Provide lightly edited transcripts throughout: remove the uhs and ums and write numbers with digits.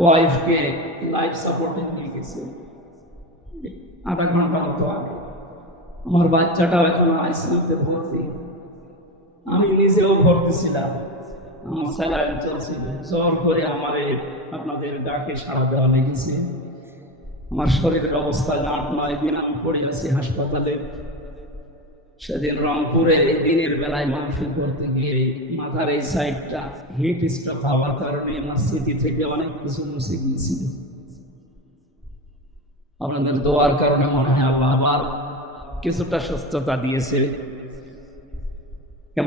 ওয়াইফকে লাইফ সাপোর্টে নিয়ে গেছে আধা ঘন্টা মতো আগে। আমার বাচ্চাটাও এখন আইসিইউতে ভর্তি, আমি নিজেও ভর্তি ছিলাম। আমার স্যালাইন চলছিল, জ্বর করে আমার আপনাদের ডাকে সাড়া দেওয়া লেগেছে। আমার শরীরের অবস্থা 8-9 দিন আমি পড়ে আছি হাসপাতালে। সেদিন রংপুরে দিনের বেলায় মাহফিল করতে গিয়ে মাথার এই সাইডটা হিট স্ট্রোক হওয়ার কারণে আমার স্মৃতি থেকে অনেক কিছু মুছে গিয়েছিল। আপনাদের দোয়ার কারণে মনে হয় আল্লাহ আবার কিছুটা সুস্থতা দিয়েছে।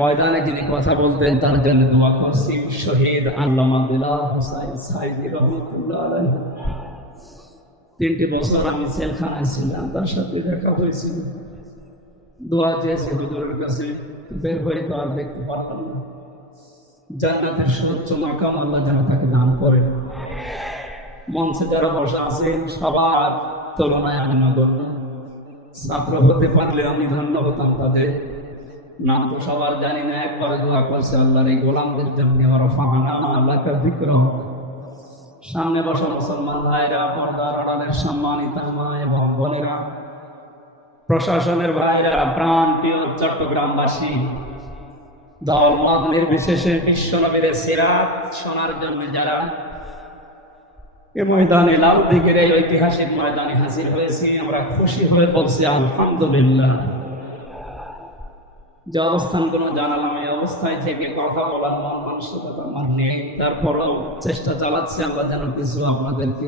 ময়দানে যিনি কথা বলতেন তার জন্য দোয়া করছি, শহীদ আল্লামা দিলওয়ার হোসেন সাইদি রহমতুল্লাহ আলাইহি। 3টি বছর আমি জেলখানায় ছিলাম, তার সাথে দেখা হয়েছিল। দোয়া চেয়েছে হুজুরের কাছে, বের হয়ে তো আর দেখতে পারলাম না। জান্নাতের সর্বোচ্চ মাকাম আল্লাহ যেন তাকে দান করেন। মঞ্চে যারা বসা আছেন সবার তুলনায় আমি নগণ্য, ছাত্র হতে পারলে আমি ধন্য হতাম তাদের। নাম তো সবার জানি না, একবারে দোয়া করছে আল্লাহর এই গোলামদের জন্য আল্লাহ সামনে বসা মুসলমান ভাইরা, পর্দার আড়ালের সম্মানিত মা এবং বোনেরা, প্রশাসনের ভাইরা, প্রাণ প্রিয় চট্টগ্রামবাসী, দল মত নির্বিশেষে বিশ্বনবীর সিরাত শোনার জন্য যারা এ ময়দানে লাল দিকের এই ঐতিহাসিক ময়দানে হাজির হয়েছি, আমরা খুশি হয়ে বলছি আলহামদুলিল্লাহ। যে অবস্থানগুলো জানালাম, এই অবস্থায় থেকে কথা বলার মন মানসিকতা আমার নেই, তারপরেও চেষ্টা চালাচ্ছি আল্লাহ যেন কিছু আপনাদেরকে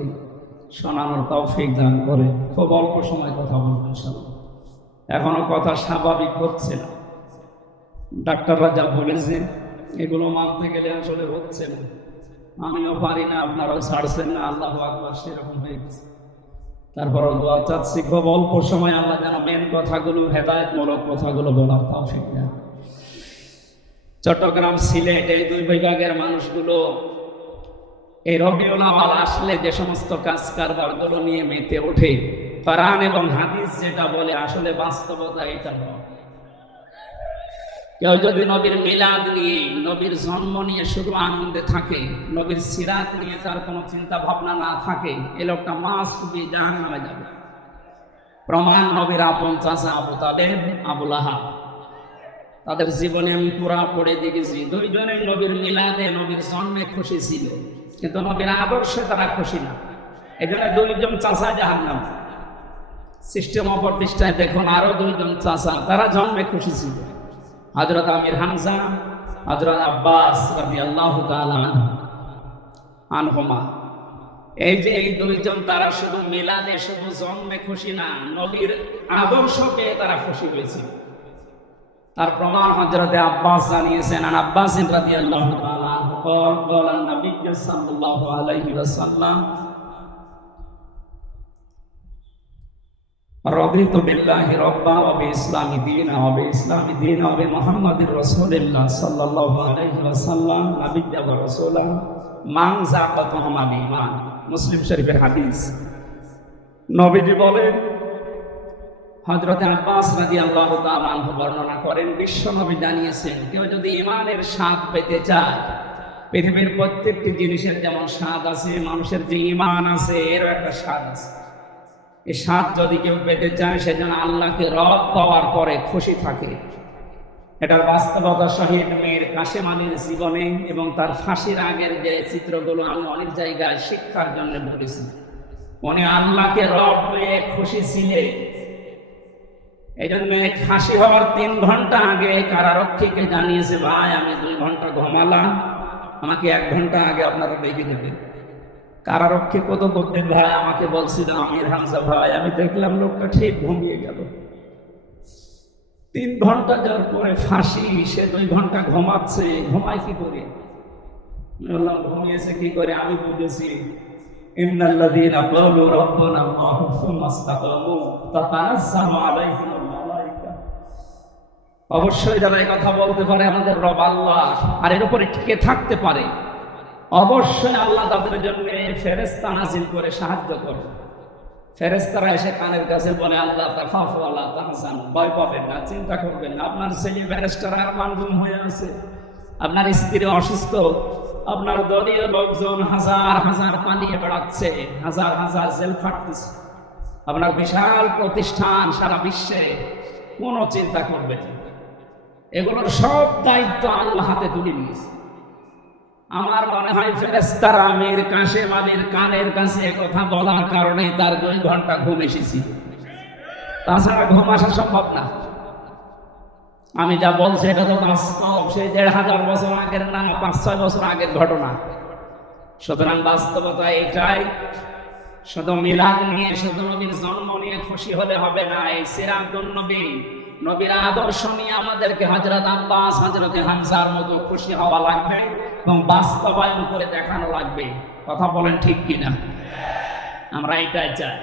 শোনানোর তৌফিক দান করে। খুব অল্প সময় কথা বলবেন, এখনো কথা স্বাভাবিক হচ্ছে না। ডাক্তাররা যা বলেছে এগুলো মানতে গেলে আসলে হচ্ছে না, আমিও পারি না, আপনারাও ছাড়ছেন না। আল্লাহু আকবার, সেরকম হয়ে গেছে। তারপরও দোয়া চাচ্ছি খুব অল্প সময় আল্লাহ যেন মেন কথাগুলো, হেদায়েতমূলক কথাগুলো বলার তৌফিক দেন। চট্টগ্রাম সিলেট এই 2 বিভাগের মানুষগুলো এই রবিউল আউয়াল আসলে যে সমস্ত কাজ কারবারগুলো নিয়ে মেতে ওঠে, কোরআন এবং হাদিস যেটা বলে আসলে বাস্তবতা এটা নয়। কেউ যদি নবীর মিলাদ নিয়ে, নবীর জন্ম নিয়ে শুধু আনন্দে থাকে, নবীর সিরাত নিয়ে তার কোনো চিন্তা ভাবনা না থাকে, এ লোকটা মাস্ট বি জাহান্নামে যাবে। প্রমাণ নবীর আপন চাচা আবু তালেব, আবু লাহাব, তাদের জীবনে আমি পুরা পড়ে দেখেছি। 2 জনেই নবীর মিলাদে, নবীর জন্মে খুশি ছিল, কিন্তু নবীর আদর্শে তারা খুশি না। এই জন্য 2 জন চাচা জাহান্নাম। সিস্টেম অপর পৃষ্ঠায় দেখুন আরো 2 জন চাচা, তারা জন্মে খুশি ছিল, হযরত আমির হামজা, হযরত আব্বাস রাদিয়াল্লাহু তাআলা আনহুমা। এই যে এই 2 জন, তারা শুধু মিলাদে, শুধু জন্মে খুশি না, নবীর আদর্শকে তারা খুশি হয়েছিল। তার প্রমাণ হযরত আব্বাস জানিয়েছেন, আন আব্বাস রাদিয়াল্লাহু তাআলা আনহু قال النبي صلى الله عليه وسلم رضيت بالله ربا وبالإسلام دينا وبالإسلام دينا وبمحمد رسول الله صلى الله عليه وسلم نبيا ورسولا من ذاق طعم الإيمان। মুসলিম শরীফের হাদিস। নবীজি বলেন, হযরত আব্বাস রাদিয়াল্লাহু তাআলা আনহু বর্ণনা করেন, বিশ্ব নবী জানিয়েছেন, কেউ যদি ঈমানের স্বাদ পেতে চায়, পৃথিবীর প্রত্যেকটি জিনিসের যেমন স্বাদ আছে, মানুষের যে ঈমান আছে এরও একটা স্বাদ আছে। এই স্বাদ যদি কেউ পেতে চায়, সে যেন আল্লাহকে রব পাওয়ার পরে খুশি থাকে। এটার বাস্তবতা শহীদ মীর কাসেম আলীর জীবনে এবং তার ফাঁসির আগের যে চিত্রগুলো আমি অনেক জায়গায় শিক্ষার জন্য বলেছি। উনি আল্লাহকে রব হয়ে খুশি ছিলেন। এই জন্য ফাঁসি হওয়ার 3 ঘন্টা আগে কারারক্ষীকে জানিয়েছে, ভাই আমি 2 ঘন্টা ঘুমালাম, আমাকে 1 ঘন্টা আগে আপনারা দেখে দেবেন। কারারক্ষী কত করতেন, ভাই আমাকে বলছিল আমির হামজা ভাই, আমি দেখলাম লোকটা ঠিক ঘুমিয়ে গেল। 3 ঘন্টা যাওয়ার পরে ফাঁসি, সে 2 ঘন্টা ঘুমাচ্ছে, ঘুমায় কি করে? বললাম ঘুমিয়েছে কি করে? আমি বুঝেছি, ইন্নাল্লাযীনা ক্বালু রাব্বানা আল্লাহু সুম্মা ইসতাকামু তাতানাজ্জালু আলাইহিমুল মালায়েকা। অবশ্যই যারা এই কথা বলতে পারে আমাদের রব আল্লাহ, আর এর উপরে টিকে থাকতে পারে, অবশ্যই আল্লাহ তাদের জন্য ফেরেশতা নাজিল করে সাহায্য করে। ফেরেশতারা এসে কানের কাছে বলে, আল্লাহ তাখাফু ওয়া লা তাহজানু, ভয় পাবেন না, চিন্তা করবেন না। আপনার ছেলে ব্যারিস্টার আরমান গুম হয়ে আছে, আপনার স্ত্রী অসুস্থ, আপনার দলীয় লোকজন হাজার হাজার পালিয়ে বেড়াচ্ছে, হাজার হাজার জেল খাটতেছে। আপনার বিশাল প্রতিষ্ঠান সারা বিশ্বে, কোনো চিন্তা করবেন না, এগুলোর সব দায়িত্ব আল্লাহ হাতে তুলে নিয়েছে। আমার মনে হয় ফেরেশতারা মীর কাসেম আলীর কানের কাছে কথা বলার কারণে তার 2 ঘন্টা ঘুম এসেছিল, তাছাড়া ঘুম আসা সম্ভব না। আমি যা বলছি এটা তো বাস্তব, সেই 1500 বছর আগের না, 5-6 বছর আগের ঘটনা। সুতরাং বাস্তবতা এটাই, শুধু মিলাদ নিয়ে, শুধু নবীর জন্ম নিয়ে খুশি হলে হবে না। এই সিরাতুন নবী, নবীর আদর্শ নিয়ে আমাদেরকে হযরত আব্বাস, হযরত হামজার মতো খুশি হওয়া লাগবে এবং বাস্তবায়ন করে দেখানো লাগবে। কথা বলেন ঠিক কিনা? আমরা এটাই চাই।